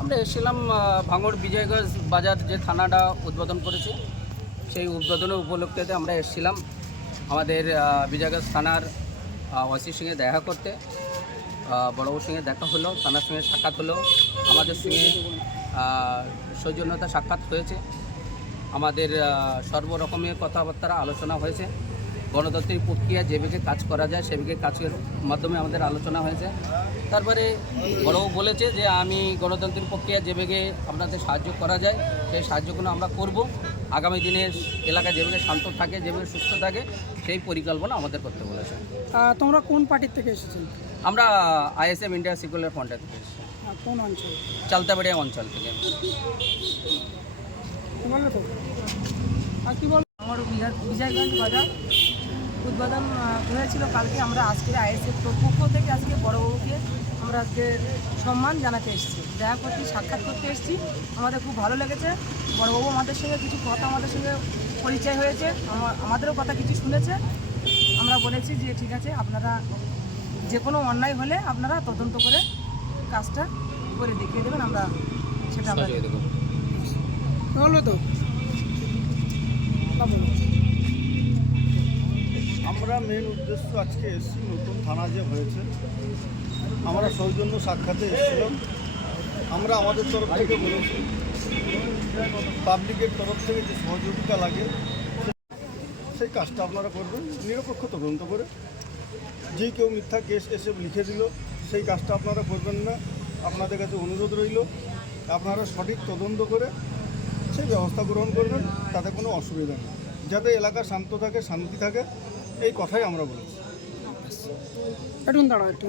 আমরা এসেছিলাম ভাঙড় বিজয়গঞ্জ বাজার যে থানাটা উদ্বোধন করেছে সেই উদ্বোধনের উপলক্ষেতে আমরা এসেছিলাম আমাদের বিজয়গঞ্জ থানার ওসির সঙ্গে দেখা করতে। বড়বাবুর সঙ্গে দেখা হলো, থানার সঙ্গে সাক্ষাৎ হলো, আমাদের সঙ্গে সৌজন্যতা সাক্ষাৎ হয়েছে, আমাদের সর্বরকমের কথাবার্তা আলোচনা হয়েছে। গণতান্ত্রিক প্রক্রিয়া যেভাবে কাজ করা যায় সেভাবে কাজের মাধ্যমে আমাদের আলোচনা হয়েছে। তারপরে বড়বাবু বলেছে যে আমি গণতান্ত্রিক প্রক্রিয়া যেভাবে আপনাদের সাহায্য করা যায় সেই সাহায্যগুলো আমরা করব। আগামী দিনে এলাকা যেভাবে শান্ত থাকে, যেভাবে সুস্থ থাকে সেই পরিকল্পনা আমাদের করতে বলেছে। তোমরা কোন পার্টির থেকে এসেছো? আমরা আইএসএফ ইন্ডিয়া সেকুলার ফ্রন্ট থেকে এসেছি। কোন অঞ্চল? চালতাবাড়িয়া অঞ্চল থেকে। বললো তো আর কি বল? আমার বিজয়গঞ্জ বাজার উদ্বোধন হয়েছিল কালকে। আমরা আজকে আইএসএফ পক্ষ থেকে আজকে বড়বাবুকে আমরা আজকে সম্মান জানাতে এসেছি, দেখা করতে সাক্ষাৎ করতে এসেছি। আমাদের খুব ভালো লেগেছে। বড়বাবু আমাদের সঙ্গে কিছু কথা আমাদের সঙ্গে পরিচয় হয়েছে, আমাদেরও কথা কিছু শুনেছে। আমরা বলেছি যে ঠিক আছে, আপনারা যে কোনো অন্যায় হলে আপনারা তদন্ত করে কাজটা করে দেখিয়ে দেবেন, আমরা সেটা আমরা বললো তো আমরা মেন উদ্দেশ্য আজকে এসেছি নতুন থানা যে হয়েছে, আমরা সৌজন্য সাক্ষাতে এসেছিলাম। আমরা আমাদের তরফ থেকে বলেছি পাবলিকের তরফ থেকে যে সহযোগিতা লাগে সেই কাজটা আপনারা করবেন, নিরপেক্ষ তদন্ত করে। যে কেউ মিথ্যা কেস এসে লিখে দিল সেই কাজটা আপনারা করবেন না। আপনাদের কাছে অনুরোধ রইল আপনারা সঠিক তদন্ত করে সেই ব্যবস্থা গ্রহণ করবেন, তাতে কোনো অসুবিধা নেই, যাতে এলাকা শান্ত থাকে, শান্তি থাকে, এই কথাই আমরা বলেছি। একটু দাঁড়াও একটু।